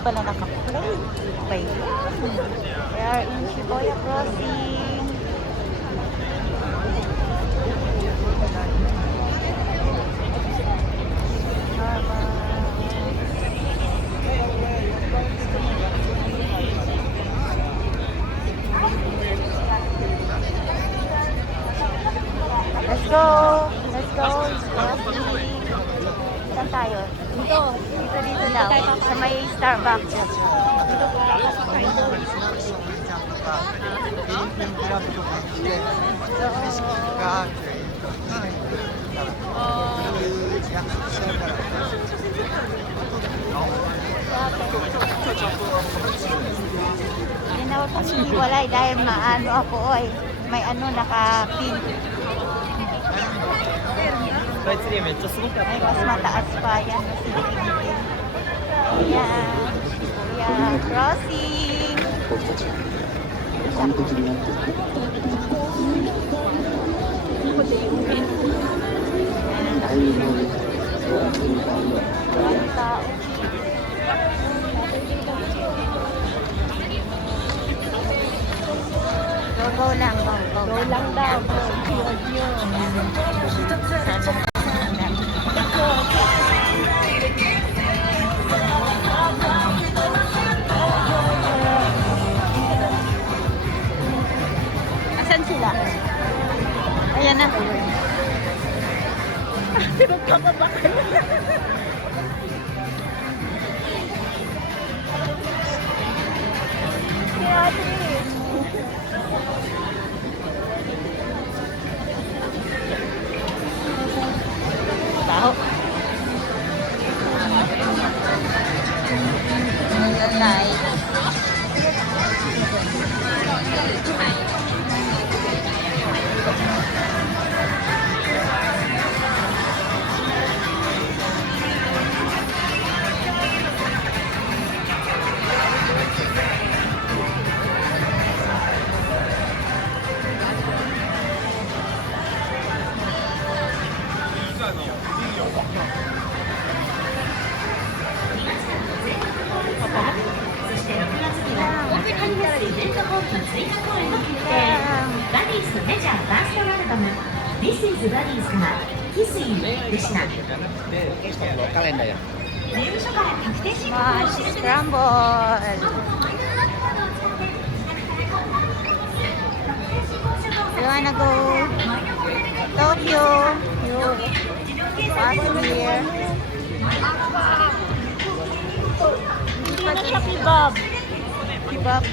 pala nakaplay. Okay. We are in Shibuya Crossing. Let's go! Let's go! Saan tayo? Dito. Dito daw. Sa may Starbucks. Dito Hindi na ako hiwalay dahil maano ako may ano naka-pin. Ay, mas mataas pa yan. Ayan. Ayan. Crossing. Go lang. Go lang daw. Asan sila? Ayan na. Pinagkababakal. Tahu. Naik. This is Buddies から翡翠でした。 kalenda ya. 税務署から確定申告を Mas お知らせです。 scramble. You wanna go Tokyo? You pass here. Hindi na siya kebab. Kebab.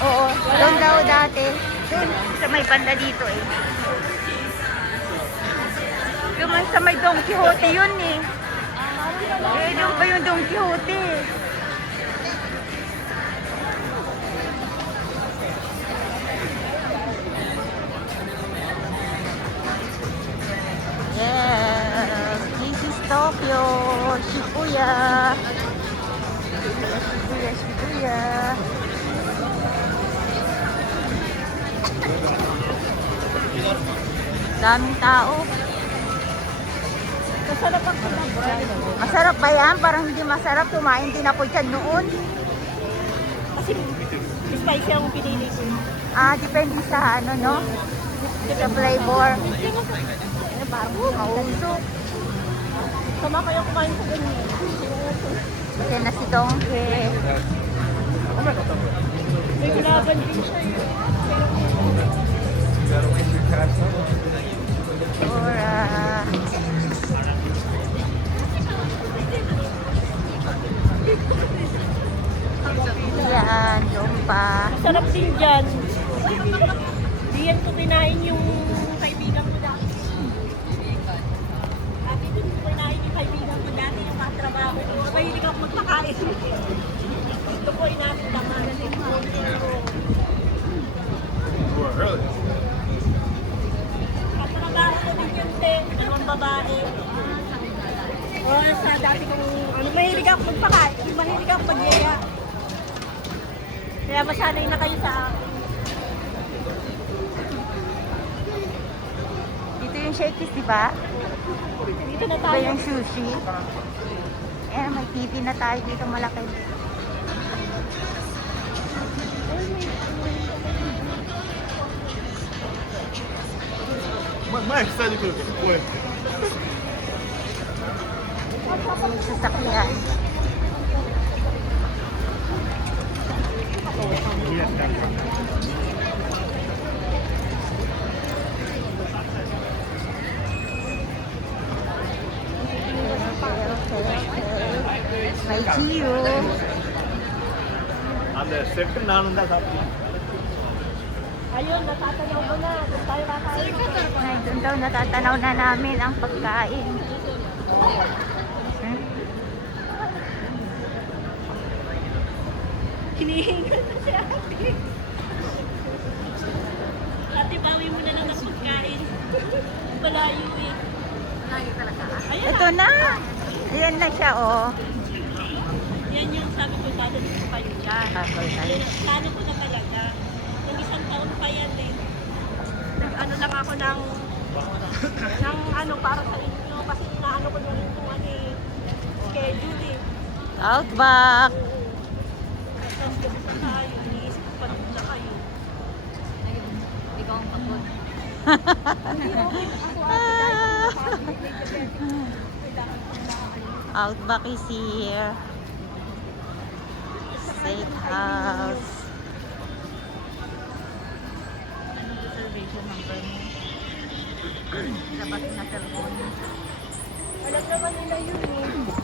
Oo, doon daw dati. Doon, sa may banda dito eh. Yung sa may Don Quixote yun eh. Doon pa yung Don Quixote. Yes, this is Tokyo, Shibuya. Shibuya. Daming tao. Masarap ang kumain. Masarap ba yan? Parang hindi masarap. Kumain din ako dyan noon. Kasi spicy ang pinili ko. Depende sa ano, no? Sa flavor. Parang mausok. Sama kayo kumain sa ganyan. Kasi na si Dongke. May gulaban din siya. Ora. Yan, doon pa. Sarap din dyan. Diyan ko kinain yung kaibigan ko dati. Dati din ko kinain yung kaibigan ko dati, yung katrabaho ko. Mahilig ako magpakain. Gusto ko inamin naman. Katrabaho ko din yun, dalawang babae. O sa dati kong, mahilig ako magpakain. Mahilig ako magyaya. Kaya masanay na kayo sa akin. Dito yung Shakey's, di ba? Dito na Ito tayo. yung sushi. Eh, may TV na tayo dito malaki. Mais, sai daqui. Oi. May sasakyan. May Gio. அந்த செட்டு நானும் தான் சாப்பிட்டேன். Ayun, natatanaw ko na. Doon tayo kakain. Ay, doon daw natatanaw na namin ang pagkain. Hmm? Hinihingal na si ate. Ate, bawi mo na lang ang pagkain. Malayo eh. Malayo talaga? Ayan Ito na. Ayan na siya, oh. Yan yung sabi ko, paano ko kayo dyan. Plano ko na talaga. Nung isang taon pa yan eh. Nag-ano lang ako ng ano para sa inyo. Kasi naano ko na rin kung ano eh, schedule eh. Outback. Kasi sa tayo, iniisip ko pa rin na kayo. Ayun, ikaw ang pagod. Outback is here. Steakhouse. Reservation number mo. Labas na cellphone. Alam naman nila yun eh.